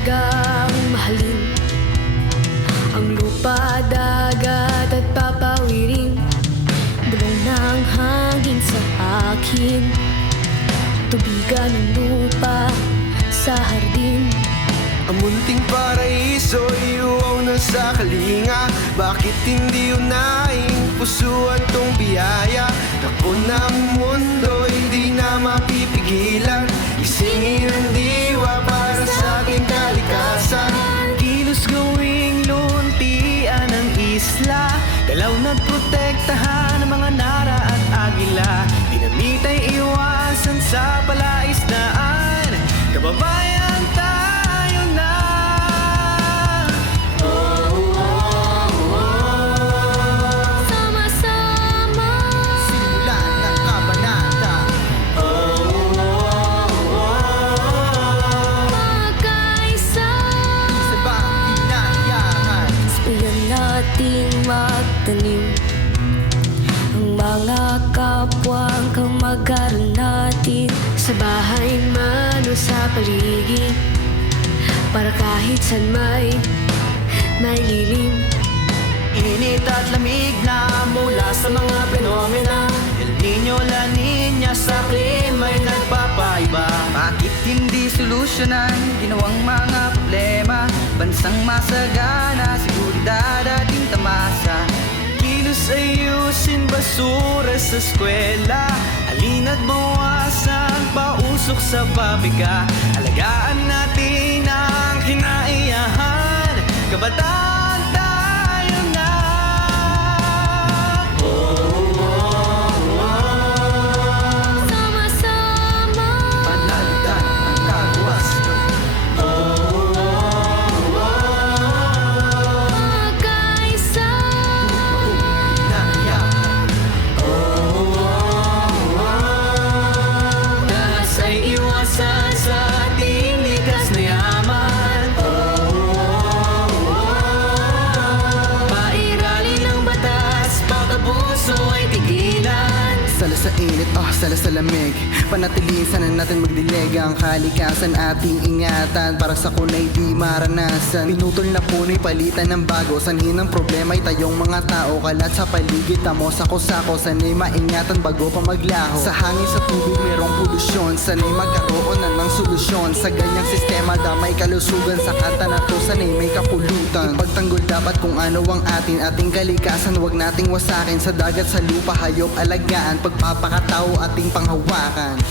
talagang mahalin ang lupa, dagat at papawirin. Bulong ng hangin sa akin, tubigan ng lupa sa hardin. Ang munting paraiso iuwaw na sa kalinga. Bakit hindi unahin pusuan tong biyaya? Takbo ng mundo, hindi na mapipigilan. Isingin ang diwa para sa aking kalikasan. Kilos gawing luntian ng isla, galaw na't protektahan ng mga nara at agila. Dinamit ay iwasan sa palaisdaan, kababayan tayo na. Sama-sama Simulan ng kabanata. magkaisa, Sa bang hinayahan? sabayan nating magtanim ang mga kapwang kamag-aral natin, sa bahay man o sa paligid, para kahit saan may lilim. Init at lamig na mula sa mga fenomena, El Nino, La Nina, sa klima'y nagpapaiba. Bakit hindi solusyonan ginawang mga problema? Bansang masagana, seguridad at tamasa. Kilos ayusin basura sa eskwela, halin at bawasan pausok sa pabrika. Alagaan natin ang kinaiyahan, kabataan tayo na. Sama-sama Panalitan ang kaguwasan. magkaisa, Lakas ay iwasan sa ating likas na yaman. Pairalin ang batas, pag-abuso ay tigilan. Sala sa init, sala sa lamig. Panatilihin sana natin magdileg ang kalikasan, ating ingatan para sa kunay di maranasan. Pinutol na puno'y palitan ng bago, sanhin ang problema ay tayong mga tao. Kalat sa paligid, tamo sako-sako, sanay maingatan bago pa maglaho. Sa hangin, sa tubig merong polusyon, sanay magkaroon na ng solusyon. Sa ganyang sistema damay kalusugan, sa kanta na to sanay may kapulutan. Ipagtanggol dapat kung ano ang ating kalikasan, wag nating wasakin. Sa dagat, sa lupa, hayop, alagaan, pagpapakatao ating panghawakan.